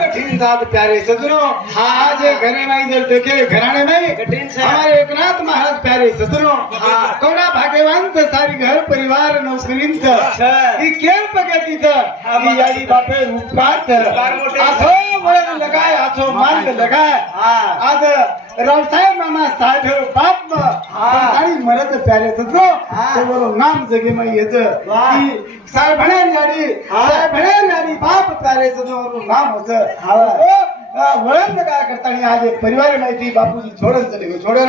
कठिन साथ प्यारे सजनों आज घरे में इधर देखे घराने में कठिन से हमारे एकनाथ महाराज प्यारे सजनों कौड़ा भाग्यवान सारी घर परिवार नौकरींत ही केळ पगती ही याडी बापे रूपात आथो वळण लगाय आथो मार्ग लगाय आज रावसाहेब मामा साधो बाप आणि मरद प्यारे सजनो तो नाम जगे में येत की साहेबणे याडी बाप प्यारे सजनो नाम होत वळण लगा करता आज परिवार माहिती बापूजी छोडन चले छोडन